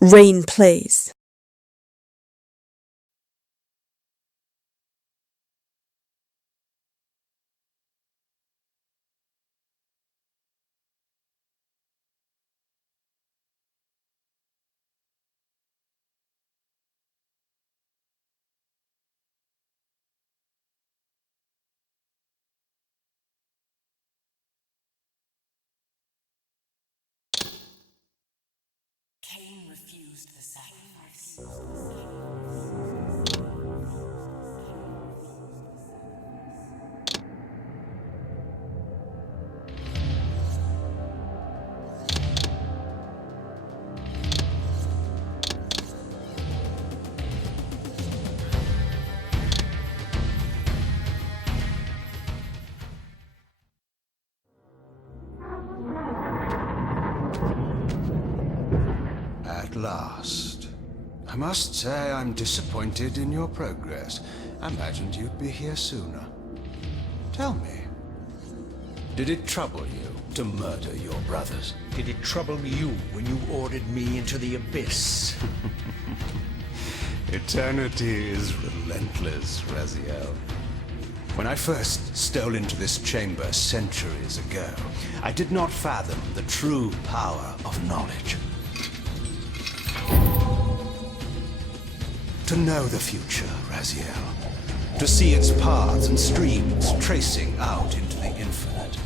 Rain plays. Kain refused the sacrifice. At last. I must say I'm disappointed in your progress. I imagined you'd be here sooner. Tell me, did it trouble you to murder your brothers? Did it trouble you when you ordered me into the abyss? Eternity is relentless, Raziel. When I first stole into this chamber centuries ago, I did not fathom the true power of knowledge. To know the future, Raziel. To see its paths and streams tracing out into the infinite.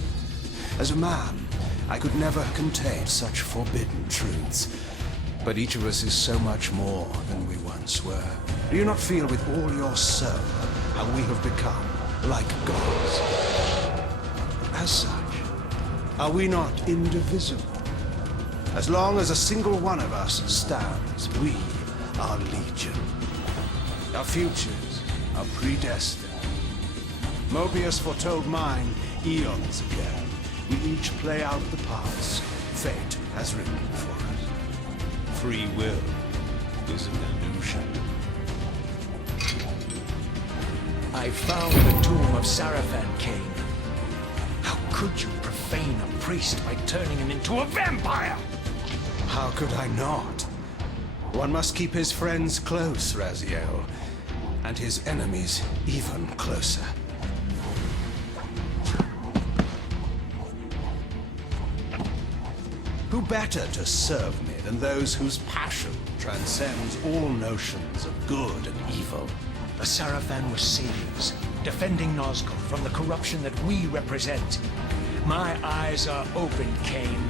As a man, I could never contain such forbidden truths. But each of us is so much more than we once were. Do you not feel with all your soul how we have become like gods? As such, are we not indivisible? As long as a single one of us stands, we are legion. Our futures are predestined. Mobius foretold mine eons ago. We each play out the parts fate has written for us. Free will is an illusion. I found the tomb of Sarafan, Kain. How could you profane a priest by turning him into a vampire? How could I not? One must keep his friends close, Raziel, and his enemies even closer. Who better to serve me than those whose passion transcends all notions of good and evil? The Sarafan were saviors, defending Nazgul from the corruption that we represent. My eyes are open, Kain.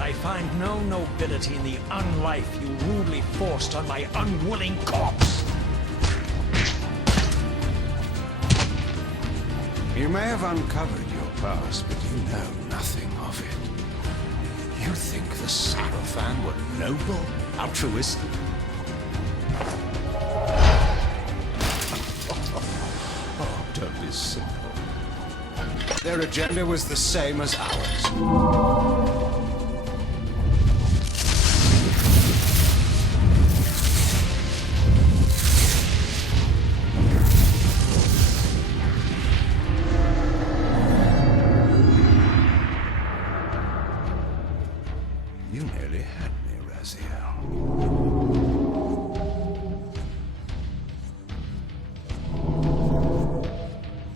I find no nobility in the unlife you rudely forced on my unwilling corpse. You may have uncovered your past, but you know nothing of it. You think the Sarafan were noble, altruistic? Oh, don't be simple. Their agenda was the same as ours. You nearly had me, Raziel.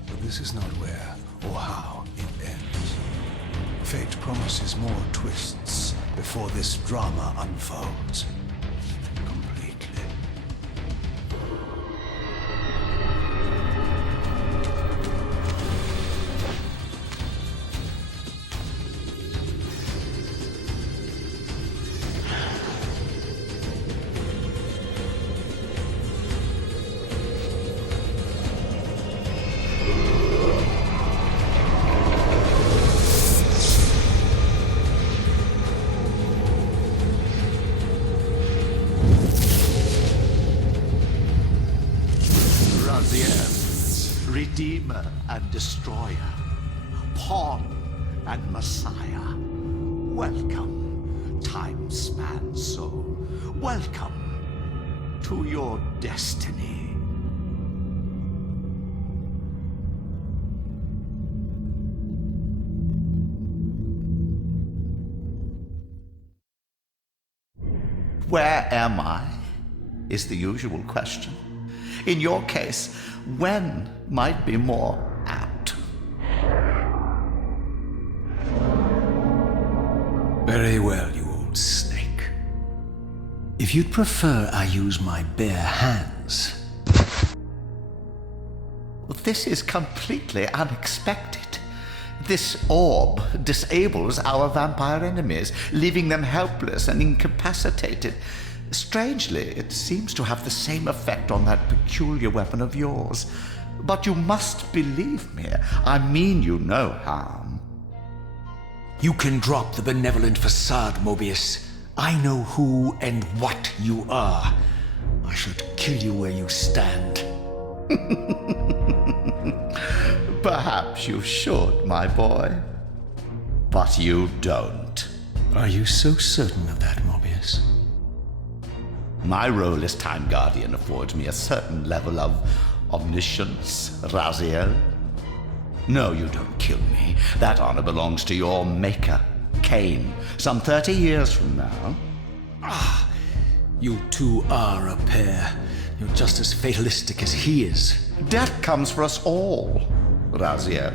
But this is not where or how it ends. Fate promises more twists before this drama unfolds completely. Raziel, Redeemer and Destroyer, Pawn and Messiah. Welcome, time-span soul. Welcome to your destiny. Where am I? Is the usual question. In your case, when might be more apt. Very well, you old snake. If you'd prefer I use my bare hands... This is completely unexpected. This orb disables our vampire enemies, leaving them helpless and incapacitated. Strangely, it seems to have the same effect on that peculiar weapon of yours. But you must believe me. I mean you no harm. You can drop the benevolent facade, Mobius. I know who and what you are. I should kill you where you stand. Perhaps you should, my boy. But you don't. Are you so certain of that, Mobius? My role as Time Guardian affords me a certain level of omniscience, Raziel. No, you don't kill me. That honor belongs to your maker, Kain, some 30 years from now. Ah, you two are a pair. You're just as fatalistic as he is. Death comes for us all, Raziel.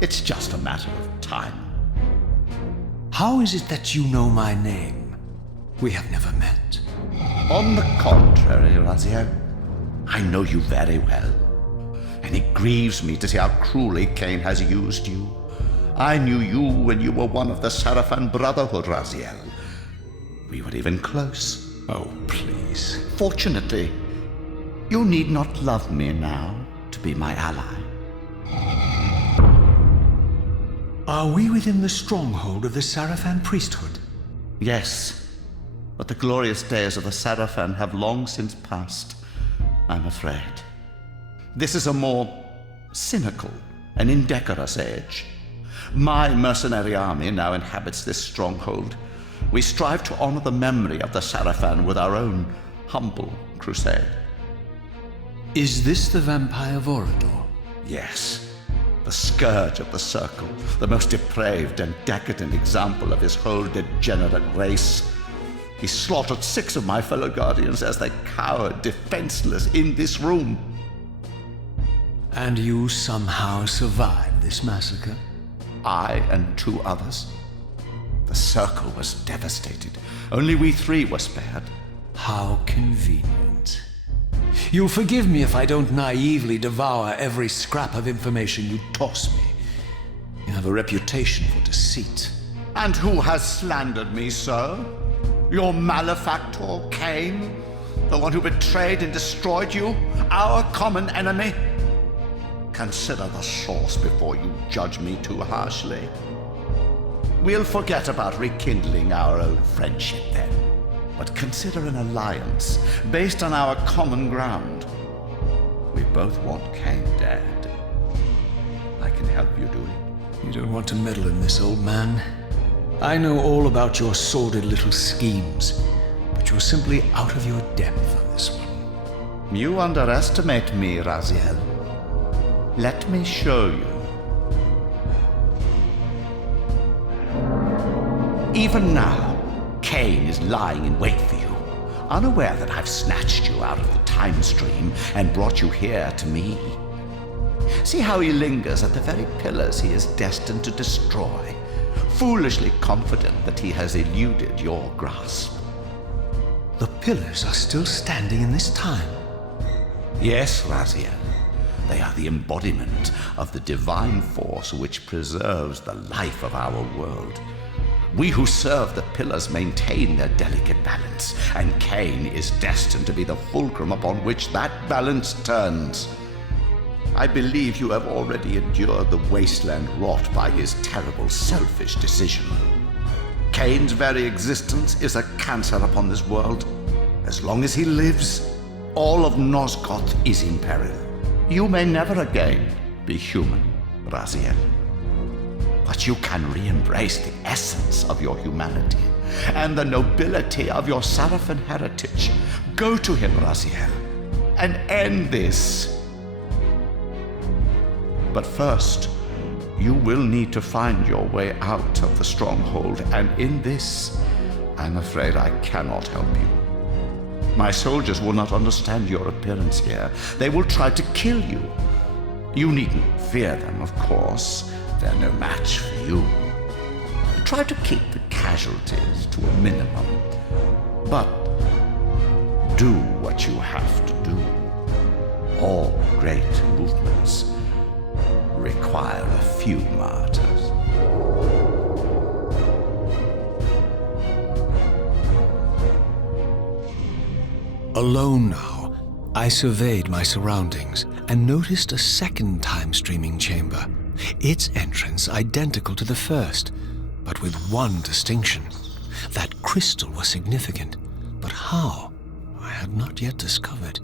It's just a matter of time. How is it that you know my name? We have never met. On the contrary, Raziel, I know you very well. And it grieves me to see how cruelly Kain has used you. I knew you when you were one of the Sarafan Brotherhood, Raziel. We were even close. Oh, please. Fortunately, you need not love me now to be my ally. Are we within the stronghold of the Sarafan priesthood? Yes, but the glorious days of the Sarafan have long since passed, I'm afraid. This is a more cynical and indecorous age. My mercenary army now inhabits this stronghold. We strive to honor the memory of the Sarafan with our own humble crusade. Is this the vampire Vorador? Yes, the scourge of the Circle, the most depraved and decadent example of his whole degenerate race. He slaughtered 6 of my fellow Guardians as they cowered defenseless in this room. And you somehow survived this massacre? I and 2 others. The Circle was devastated. Only we 3 were spared. How convenient. You'll forgive me if I don't naively devour every scrap of information you toss me. You have a reputation for deceit. And who has slandered me so? Your malefactor, Kain? The one who betrayed and destroyed you? Our common enemy? Consider the source before you judge me too harshly. We'll forget about rekindling our old friendship then. But consider an alliance based on our common ground. We both want Kain dead. I can help you do it. You don't want to meddle in this, old man. I know all about your sordid little schemes, but you're simply out of your depth on this one. You underestimate me, Raziel. Let me show you. Even now, Kain is lying in wait for you, unaware that I've snatched you out of the time stream and brought you here to me. See how he lingers at the very pillars he is destined to destroy, foolishly confident that he has eluded your grasp. The pillars are still standing in this time. Yes, Raziel. They are the embodiment of the divine force which preserves the life of our world. We who serve the pillars maintain their delicate balance, and Kain is destined to be the fulcrum upon which that balance turns. I believe you have already endured the wasteland wrought by his terrible, selfish decision. Kain's very existence is a cancer upon this world. As long as he lives, all of Nosgoth is in peril. You may never again be human, Raziel. But you can re-embrace the essence of your humanity and the nobility of your Sarafan heritage. Go to him, Raziel, and end this. But first, you will need to find your way out of the stronghold, and in this, I'm afraid I cannot help you. My soldiers will not understand your appearance here. They will try to kill you. You needn't fear them, of course. They're no match for you. Try to keep the casualties to a minimum. But do what you have to do. All great movements require a few martyrs. Alone now, I surveyed my surroundings and noticed a second time-streaming chamber. Its entrance identical to the first, but with one distinction. That crystal was significant, but how? I had not yet discovered.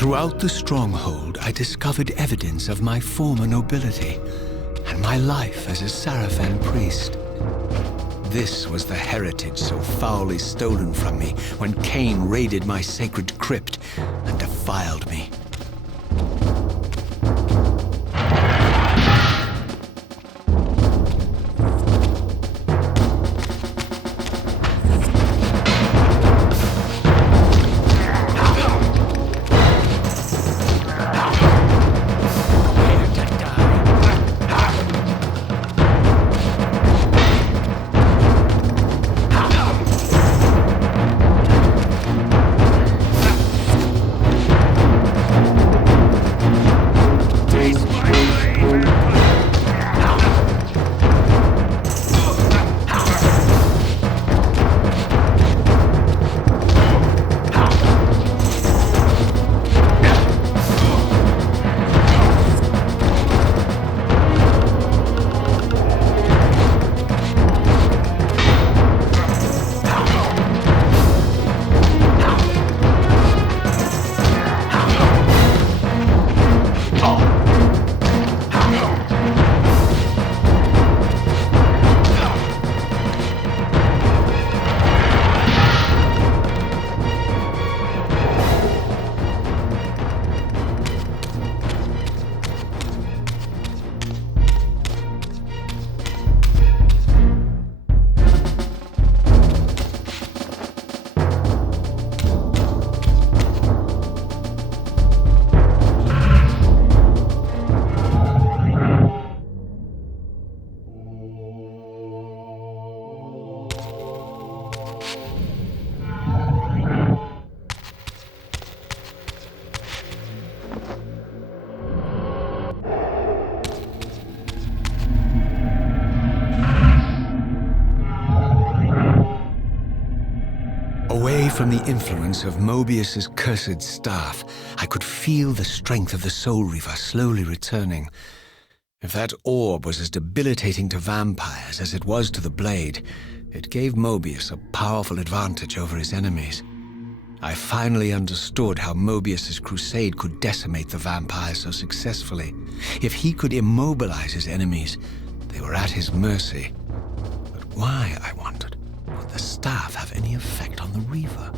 Throughout the stronghold, I discovered evidence of my former nobility and my life as a Sarafan priest. This was the heritage so foully stolen from me when Kain raided my sacred crypt and defiled me. Away from the influence of Mobius's cursed staff, I could feel the strength of the Soul Reaver slowly returning. If that orb was as debilitating to vampires as it was to the blade, it gave Mobius a powerful advantage over his enemies. I finally understood how Mobius's crusade could decimate the vampires so successfully. If he could immobilize his enemies, they were at his mercy. But why, I wondered, would the staff have any effect on the Reaver?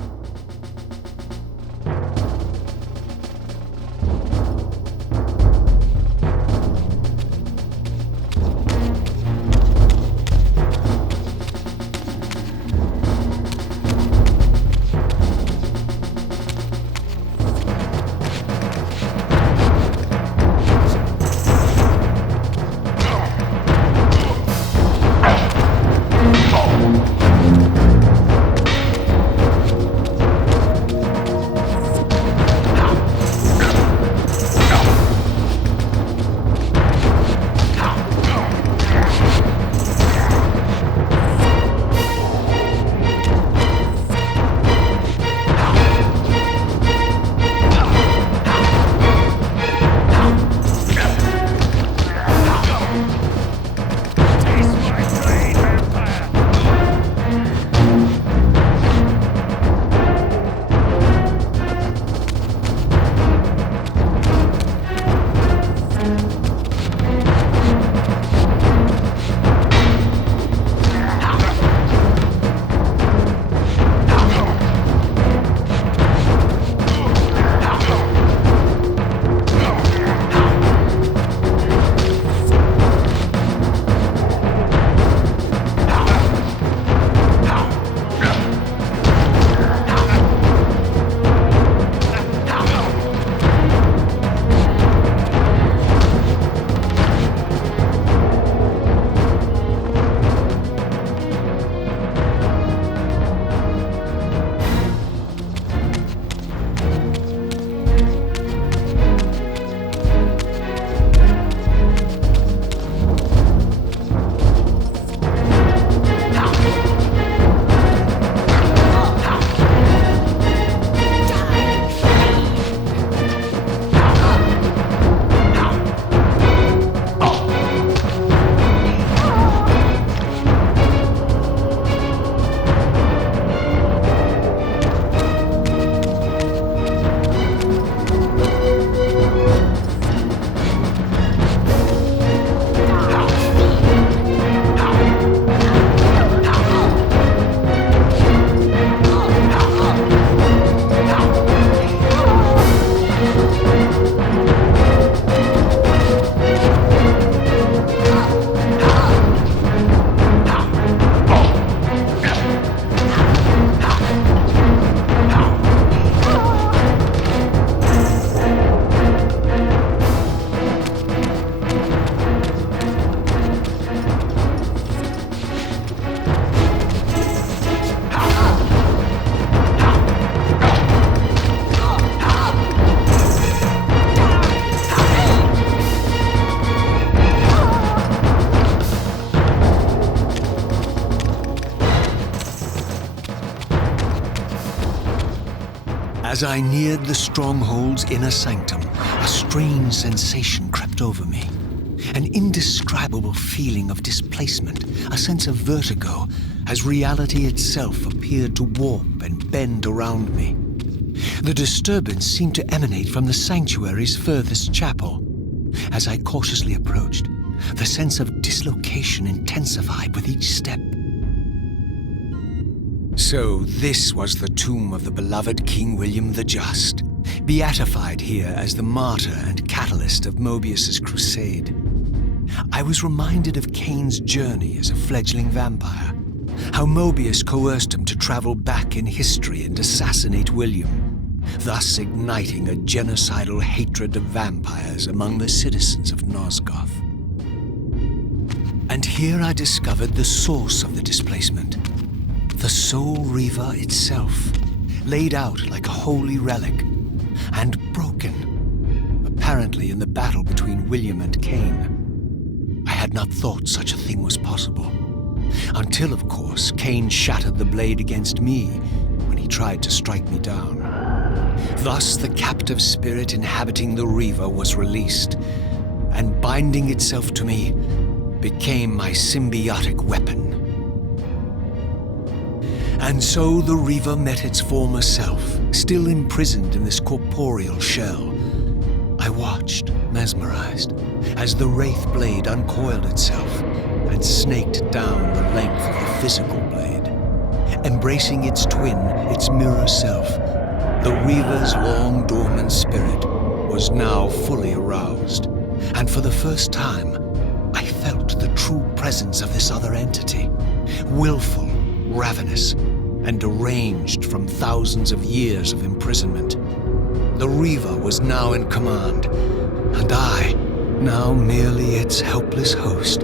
As I neared the stronghold's inner sanctum, a strange sensation crept over me. An indescribable feeling of displacement, a sense of vertigo, as reality itself appeared to warp and bend around me. The disturbance seemed to emanate from the sanctuary's furthest chapel. As I cautiously approached, the sense of dislocation intensified with each step. So this was the tomb of the beloved King William the Just, beatified here as the martyr and catalyst of Mobius's crusade. I was reminded of Kain's journey as a fledgling vampire, how Mobius coerced him to travel back in history and assassinate William, thus igniting a genocidal hatred of vampires among the citizens of Nosgoth. And here I discovered the source of the displacement. The Soul Reaver itself, laid out like a holy relic, and broken, apparently in the battle between William and Kain. I had not thought such a thing was possible, until, of course, Kain shattered the blade against me when he he tried to strike me down. Thus the captive spirit inhabiting the Reaver was released, and binding itself to me became my symbiotic weapon. And so the Reaver met its former self, still imprisoned in this corporeal shell. I watched, mesmerized, as the Wraith blade uncoiled itself and snaked down the length of the physical blade. Embracing its twin, its mirror self, the Reaver's long dormant spirit was now fully aroused, and for the first time, I felt the true presence of this other entity, willful, ravenous, and deranged from thousands of years of imprisonment. The Reaver was now in command, and I, now merely its helpless host,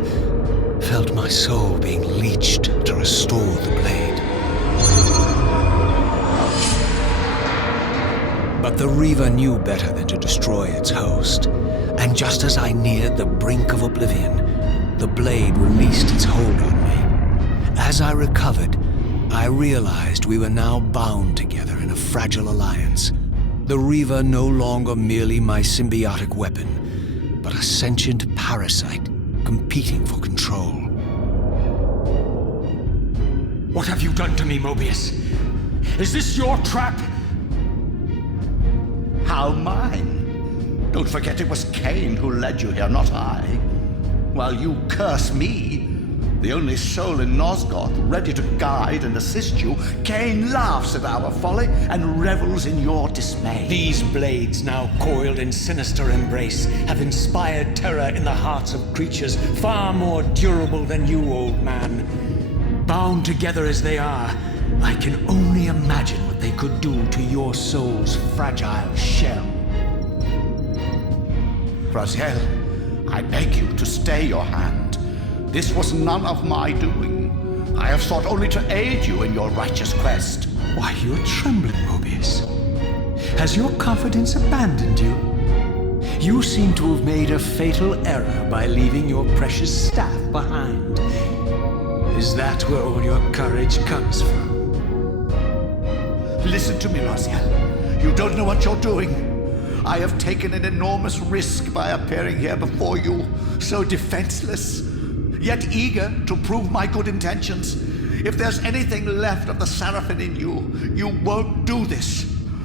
felt my soul being leeched to restore the blade. But the Reaver knew better than to destroy its host, and just as I neared the brink of oblivion, the blade released its hold on me. As I recovered, I realized we were now bound together in a fragile alliance. The Reaver no longer merely my symbiotic weapon, but a sentient parasite competing for control. What have you done to me, Mobius? Is this your trap? How mine? Don't forget it was Kain who led you here, not I. While you curse me, the only soul in Nosgoth ready to guide and assist you, Kain laughs at our folly and revels in your dismay. These blades, now coiled in sinister embrace, have inspired terror in the hearts of creatures far more durable than you, old man. Bound together as they are, I can only imagine what they could do to your soul's fragile shell. Raziel, I beg you to stay your hand. This was none of my doing. I have sought only to aid you in your righteous quest. Why, you're trembling, Mobius. Has your confidence abandoned you? You seem to have made a fatal error by leaving your precious staff behind. Is that where all your courage comes from? Listen to me, Raziel. You don't know what you're doing. I have taken an enormous risk by appearing here before you, so defenseless, yet eager to prove my good intentions. If there's anything left of the Seraphim in you, you won't do this.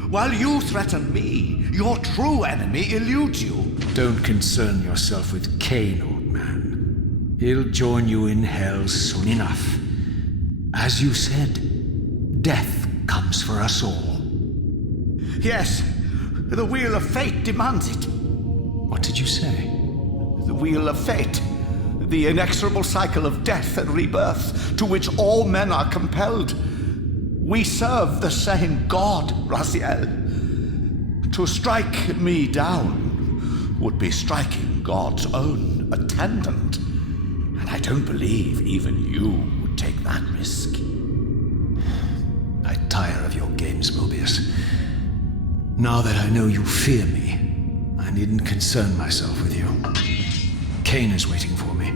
While you threaten me, your true enemy eludes you. Don't concern yourself with Kain, old man. He'll join you in hell soon enough. As you said, death comes for us all. Yes, the wheel of fate demands it. What did you say? The wheel of fate. The inexorable cycle of death and rebirth to which all men are compelled. We serve the same God, Raziel. To strike me down would be striking God's own attendant. And I don't believe even you would take that risk. I tire of your games, Mobius. Now that I know you fear me, I needn't concern myself with you. Kain is waiting for me.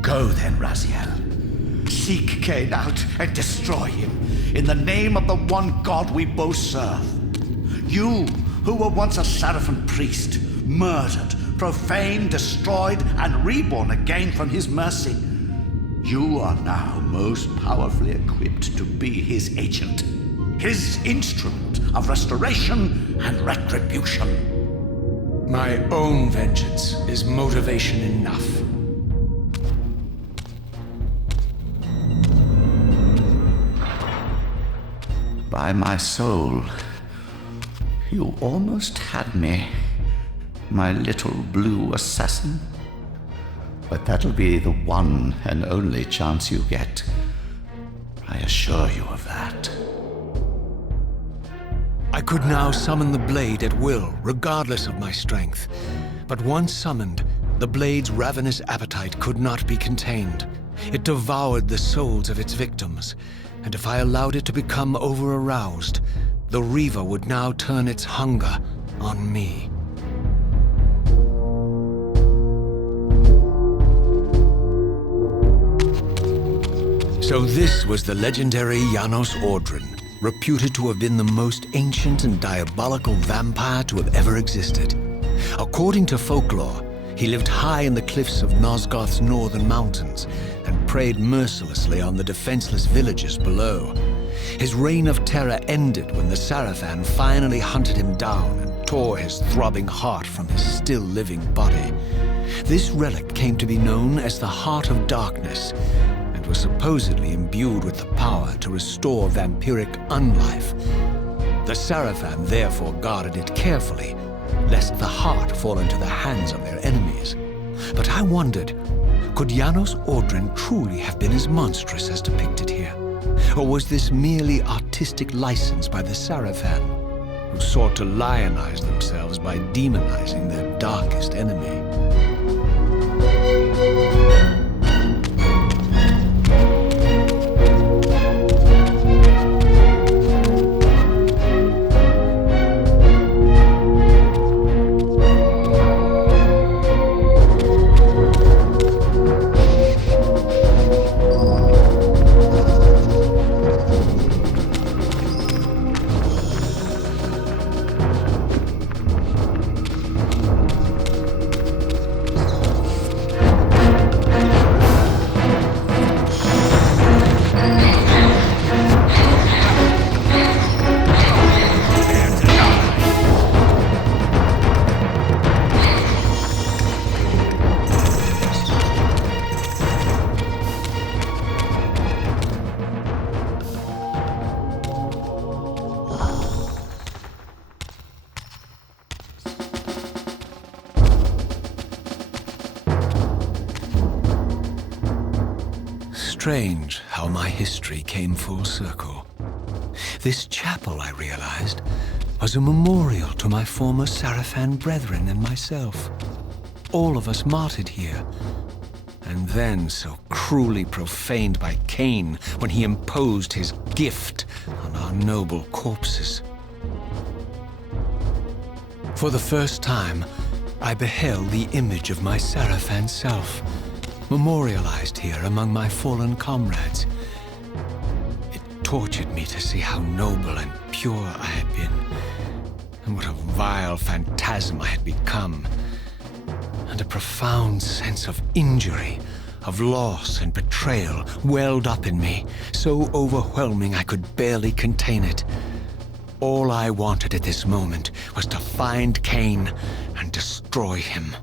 Go then, Raziel. Seek Kain out and destroy him in the name of the one God we both serve. You, who were once a Seraphim priest, murdered, profaned, destroyed, and reborn again from his mercy, you are now most powerfully equipped to be his agent, his instrument of restoration and retribution. My own vengeance is motivation enough. By my soul, you almost had me, my little blue assassin. But that'll be the one and only chance you get. I assure you of that. I could now summon the blade at will, regardless of my strength. But once summoned, the blade's ravenous appetite could not be contained. It devoured the souls of its victims, and if I allowed it to become over-aroused, the Reaver would now turn its hunger on me. So this was the legendary Janos Audrin, reputed to have been the most ancient and diabolical vampire to have ever existed. According to folklore, he lived high in the cliffs of Nosgoth's northern mountains and preyed mercilessly on the defenseless villagers below. His reign of terror ended when the Sarafan finally hunted him down and tore his throbbing heart from his still-living body. This relic came to be known as the Heart of Darkness and was supposedly imbued with the power to restore vampiric unlife. The Sarafan therefore guarded it carefully, lest the heart fall into the hands of their enemies. But I wondered, could Janos Ordren truly have been as monstrous as depicted here? Or was this merely artistic license by the Sarafan, who sought to lionize themselves by demonizing their darkest enemy? Strange how my history came full circle. This chapel, I realized, was a memorial to my former Sarafan brethren and myself. All of us martyred here, and then so cruelly profaned by Kain when he imposed his gift on our noble corpses. For the first time, I beheld the image of my Sarafan self, memorialized here among my fallen comrades. It tortured me to see how noble and pure I had been, and what a vile phantasm I had become, and a profound sense of injury, of loss and betrayal welled up in me, so overwhelming I could barely contain it. All I wanted at this moment was to find Kain and destroy him.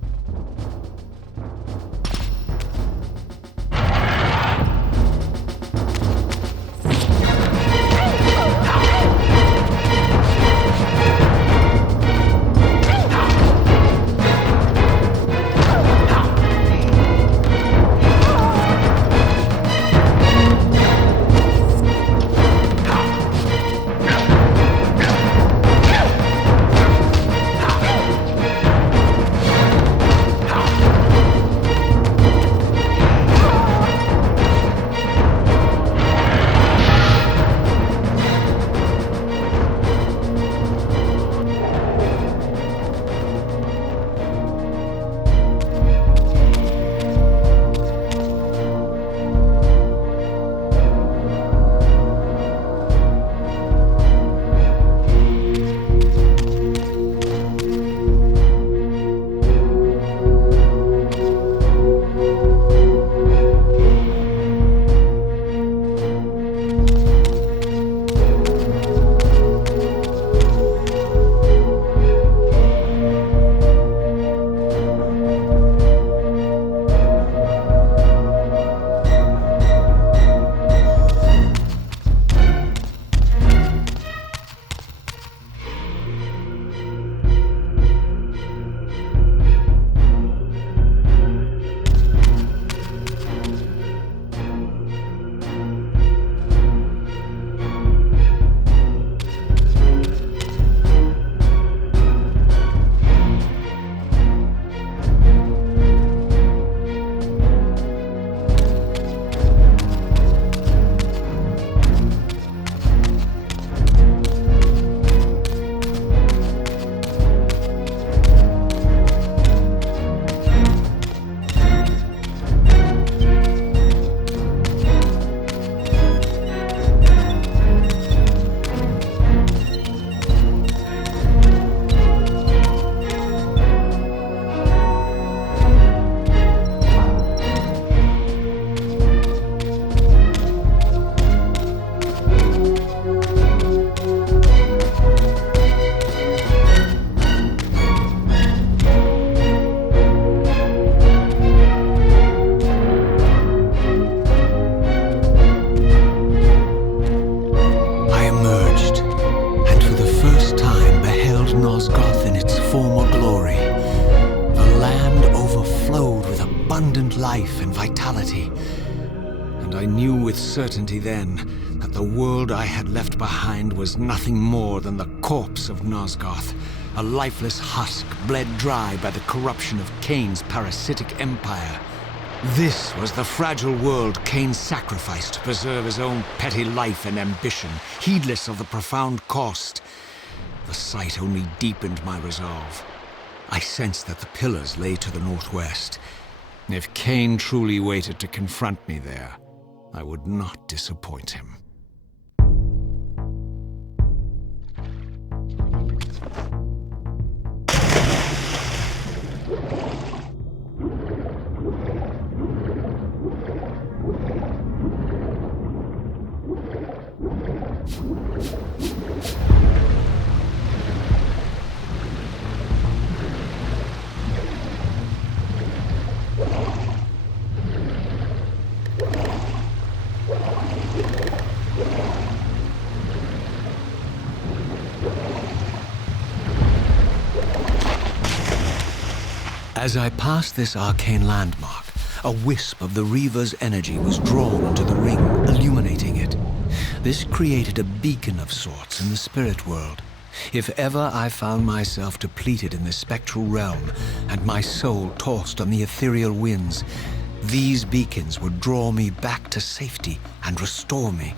Nosgoth in its former glory. The land overflowed with abundant life and vitality, and I knew with certainty then that the world I had left behind was nothing more than the corpse of Nosgoth, a lifeless husk bled dry by the corruption of Kain's parasitic empire. This was the fragile world Kain sacrificed to preserve his own petty life and ambition, heedless of the profound cost. The sight only deepened my resolve. I sensed that the pillars lay to the northwest. If Kain truly waited to confront me there, I would not disappoint him. As I passed this arcane landmark, a wisp of the Reaver's energy was drawn into the ring, illuminating it. This created a beacon of sorts in the spirit world. If ever I found myself depleted in the spectral realm and my soul tossed on the ethereal winds, these beacons would draw me back to safety and restore me.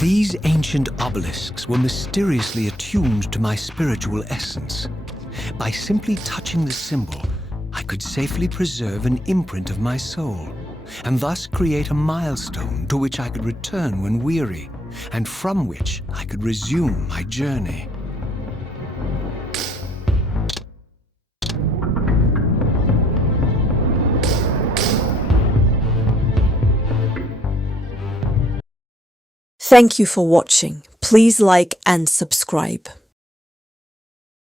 These ancient obelisks were mysteriously attuned to my spiritual essence. By simply touching the symbol, I could safely preserve an imprint of my soul, and thus create a milestone to which I could return when weary, and from which I could resume my journey. Thank you for watching. Please like and subscribe.